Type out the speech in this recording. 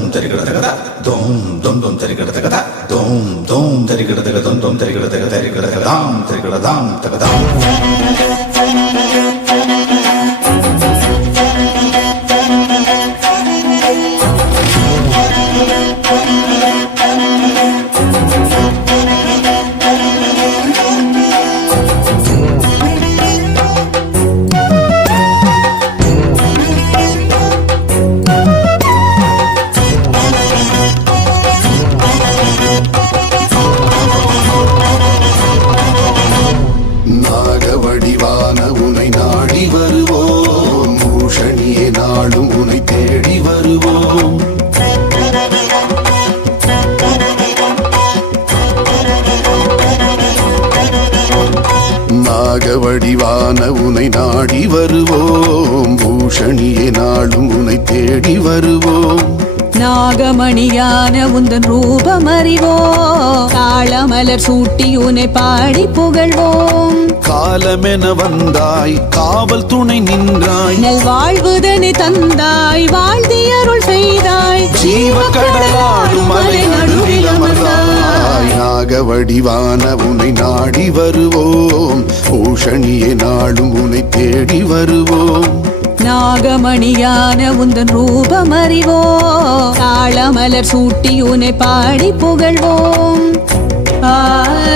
దోం తరిగడత కదా దోం దొం దొం తరిగడత కదా దోం దోం తరిగడత దొం దొం తరిగడత తరిగడత దాం తరిగడదాం తగదాం காண உனை நாடி வருவோம். பூஷணியே நாளும் உனை தேடி வருவோம். நாகவடிவான உனை நாடி வருவோம். பூஷணியே நாளும் உனை தேடி வருவோம். நாகமணியான உந்தன் ரூபம் அறிவோம் தாளமலர் சூட்டி உன்னை பாடி புகழ்வோம். காலமென வந்தாய் காவல் துணை நின்றாய். நல்வாழ்வுதனை தந்தாய் வாழ்ந்தியருள் செய்தாய். ஜீவக்கடலாடும் மலை நடுவில் அமர்ந்தாய். நாகவடிவான உனை நாடி வருவோம். பூஷணியே நாளும் உனை தேடி வருவோம். நாகமணியான உந்தன் ரூபம் அறிவோம் தாளமலர் சூட்டி உன்னை பாடி புகழ்வோம். ஆ